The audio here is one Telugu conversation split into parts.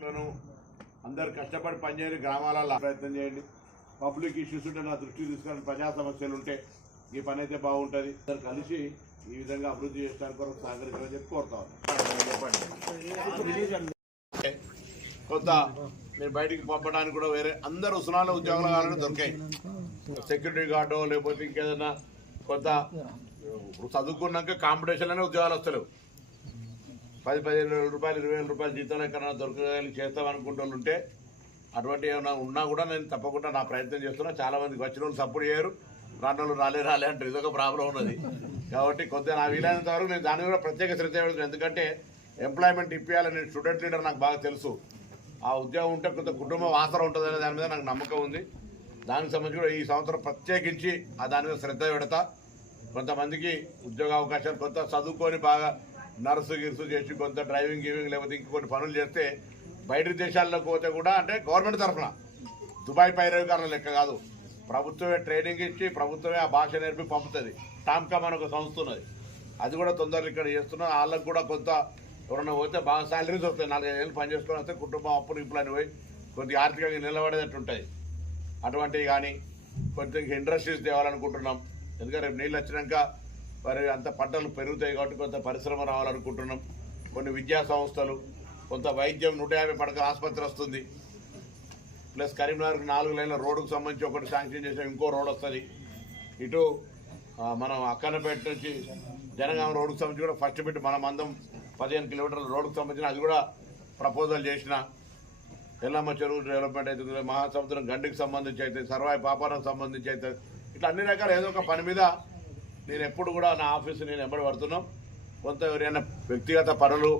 వ్యక్తులను అందరు కష్టపడి పనిచేయని గ్రామాలలో ప్రయత్నం చేయండి. పబ్లిక్ ఇష్యూస్ ఉంటే నా దృష్టికి తీసుకొని ప్రజా సమస్యలు ఉంటే ఈ పని అయితే బాగుంటుంది. అందరు కలిసి ఈ విధంగా అభివృద్ధి చేయడానికి కొరకు సహకరించాలని చెప్పి కోరుతా ఉన్నాను. కొంత మీరు బయటికి పంపడానికి కూడా వేరే అందరు ఉస్మానియా ఉద్యోగాలు కావాలని దొరికాయి. సెక్యూరిటీ గార్డు లేకపోతే ఇంకేదైనా కొంత చదువుకున్నాక కాంపిటీషన్లోనే ఉద్యోగాలు వస్తలేవు. 10,000 రూపాయలు 20,000 రూపాయలు జీతాలు ఎక్కడైనా దొరకగలిగి చేస్తామనుకుంటూ ఉంటే అటువంటి ఏమైనా ఉన్నా కూడా నేను తప్పకుండా నా ప్రయత్నం చేస్తున్నా. చాలా మందికి వచ్చిన వాళ్ళు సపోర్ట్ చేయరు, రాని వాళ్ళు రాలే అంటారు. ఇదొక ప్రాబ్లం ఉన్నది. కాబట్టి కొద్దిగా నా వీలైనంత వరకు నేను దాని కూడా ప్రత్యేక శ్రద్ధ పెడుతున్నాను. ఎందుకంటే ఎంప్లాయ్మెంట్ ఇప్పించాలని నేను స్టూడెంట్ లీడర్, నాకు బాగా తెలుసు. ఆ ఉద్యోగం ఉంటే కొంత కుటుంబం ఆసరా ఉంటుందనే దాని మీద నాకు నమ్మకం ఉంది. దానికి సంబంధించి కూడా ఈ సంవత్సరం ప్రత్యేకించి దాని మీద శ్రద్ధ పెడతా. కొంతమందికి ఉద్యోగ అవకాశాలు, కొంత చదువుకొని బాగా నర్సు గిర్సు చేసి కొంత డ్రైవింగ్ గివింగ్ లేకపోతే ఇంకొన్ని పనులు చేస్తే బయట దేశాల్లోకి పోతే కూడా అంటే గవర్నమెంట్ తరఫున దుబాయ్ పైరవికారుల లెక్క కాదు, ప్రభుత్వమే ట్రైనింగ్ ఇచ్చి ప్రభుత్వమే ఆ భాష నేర్పి పంపుతుంది. టామ్కామ్ అని ఒక సంస్థ ఉన్నది, అది కూడా తొందరగా ఇక్కడ చేస్తున్నా. వాళ్ళకు కూడా కొంత ఎవరైనా పోతే బాగా శాలరీస్ వస్తాయి. 4-5 ఏళ్ళు పని చేసుకొని వస్తే కుటుంబం అప్పులు ఇప్పుడు అని పోయి కొద్దిగా ఆర్థికంగా నిలబడేటట్టు ఉంటాయి. అటువంటివి కానీ కొంచెం ఇండస్ట్రీస్ తేవాలనుకుంటున్నాం. ఎందుకంటే రేపు నీళ్ళు వచ్చినాక మరి అంత పంటలు పెరుగుతాయి కాబట్టి కొంత పరిశ్రమ రావాలనుకుంటున్నాం. కొన్ని విద్యా సంస్థలు, కొంత వైద్యం, 150 పడకల ఆసుపత్రి వస్తుంది. ప్లస్ కరీంనగర్కి 4 లైన్ల రోడ్డుకు సంబంధించి ఒకటి శాంక్షన్ చేసాం, ఇంకో రోడ్ వస్తుంది. ఇటు మనం అక్కన్నపేట నుంచి జనగామ రోడ్డుకు సంబంధించి కూడా ఫస్ట్ బిట్ మన మందం 15 కిలోమీటర్ల రోడ్డుకు సంబంధించిన అది కూడా ప్రపోజల్ చేసిన. ఎల్లమ్మ చెరువు డెవలప్మెంట్ అవుతుంది, మహాసముద్రం గండికి సంబంధించి అయితే, సర్వాయి పాపానికి సంబంధించి అయితే, ఇట్లా అన్ని రకాల ఏదో ఒక పని మీద నేను ఎప్పుడు కూడా నా ఆఫీసు నేను ఎంబడి పడుతున్నాం. కొంత ఎవరైనా వ్యక్తిగత పనులు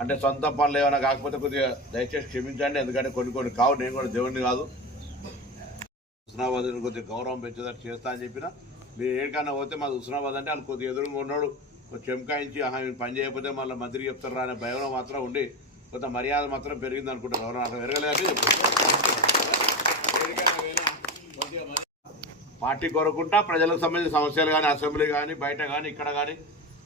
అంటే సొంత పనులు ఏమైనా కాకపోతే కొద్దిగా దయచేసి క్షమించండి. ఎందుకంటే కొన్ని కావు, నేను కూడా దేవుడిని కాదు. హుస్నాబాద్ కొద్దిగా గౌరవం పెంచేదాన్ని చేస్తా అని చెప్పిన. మీరు ఏడికన్నా పోతే మాది హుస్నాబాద్ అంటే వాళ్ళు కొద్దిగా ఎదురుగా ఉన్నాడు కొంచెం చెంకాయించి పని చేయకపోతే మళ్ళీ మంత్రి చెప్తారా అనే భయంలో మాత్రం ఉండి కొంత మర్యాద మాత్రం పెరిగింది అనుకుంటారు. ఎవరైనా అట్లా పెరగలేదంటే పార్టీ కోరుకుంటా ప్రజలకు సంబంధించిన సమస్యలు కానీ అసెంబ్లీ కానీ బయట కానీ ఇక్కడ కానీ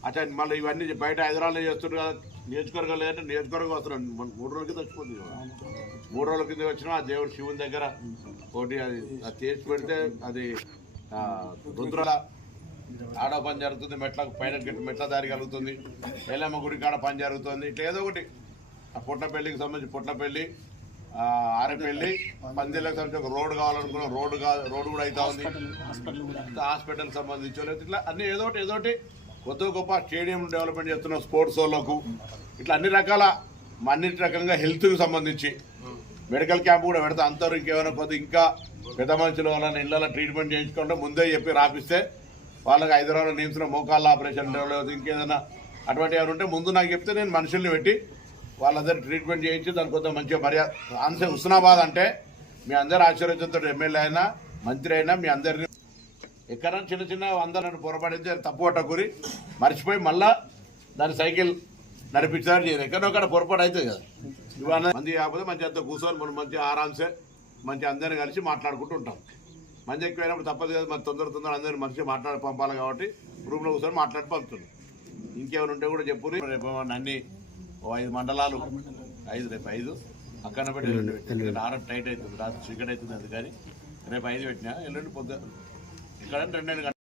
అచ్చా మళ్ళీ ఇవన్నీ బయట హైదరాబాద్లో చేస్తుంటారు కదా. నియోజకవర్గం లేదంటే నియోజకవర్గం వస్తున్నాను. 3 రోజుల కింద వచ్చిపోతుంది. 3 రోజుల కింద వచ్చినా ఆ దేవుడు శివుని దగ్గర ఒకటి అది చేసి పెడితే అది రుద్రాల ఆడ పని జరుగుతుంది, మెట్లకు పైన మెట్ల దారి కలుగుతుంది, ఎల్లమ్మ గుడి కాడ పని జరుగుతుంది. ఇట్లా ఏదో ఒకటి పుట్టపల్లికి సంబంధించి పుట్టపల్లి, ఆరపల్లి, పందిళ్ళకి సంబంధించి ఒక రోడ్డు కావాలనుకున్నాం, రోడ్డు కూడా అవుతా ఉంది. హాస్పిటల్కి సంబంధించి ఇట్లా అన్ని ఏదో ఒకటి కొత్త గొప్ప స్టేడియం డెవలప్మెంట్ చేస్తున్నాం, స్పోర్ట్స్ వాళ్ళకు ఇట్లా అన్ని రకాల అన్నిటి రకంగా హెల్త్కి సంబంధించి మెడికల్ క్యాంప్ కూడా పెడతా. అంతవరకు ఇంకేమైనా కొద్ది ఇంకా పెద్ద మనుషులు వాళ్ళని ఇళ్ళలో ట్రీట్మెంట్ చేయించుకుంటే ముందే చెప్పి రాపిస్తే వాళ్ళకి హైదరాబాద్లో నియమించిన మోకాళ్ళ ఆపరేషన్ లేకపోతే ఇంకేదైనా అటువంటి ఏమైనా ఉంటే ముందు నాకు చెప్తే నేను మనుషుల్ని పెట్టి వాళ్ళందరూ ట్రీట్మెంట్ చేయించి దాని కొంత మంచిగా మర్యాద. అంతే హుస్నాబాద్ అంటే మీ అందరు ఆశీర్వచనతో ఎమ్మెల్యే అయినా మంత్రి అయినా మీ అందరినీ ఎక్కడైనా చిన్న అందరూ పొరపడితే తప్పు పట్టకూరి మర్చిపోయి మళ్ళా దాని సైకిల్ నడిపించాలని చేయరు. ఎక్కడొక్కడ పొరపాటు అవుతుంది కదా. ఇవాళ మంది కాకపోతే మంచి అంతా కూర్చొని మనం మంచిగా ఆరామ్సే మంచి అందరిని కలిసి మాట్లాడుకుంటూ ఉంటాం. మంది ఎక్కువైనప్పుడు తప్పదు కదా, మరి తొందర అందరిని మనిషి మాట్లాడి పంపాలి కాబట్టి రూమ్లో కూర్చొని మాట్లాడి పంపుతుంది. ఇంకేమైనా ఉంటే కూడా చెప్పు. రేపు అన్ని 5 మండలాలు 5 రేపు 5 అక్కన పెట్టి ఆరం టైట్ అవుతుంది, రాత్రి చీకటి అవుతుంది. అందుకని రేపు 5 పెట్టినా ఎల్లుండి పొద్దు ఇక్కడ 2 గంటలు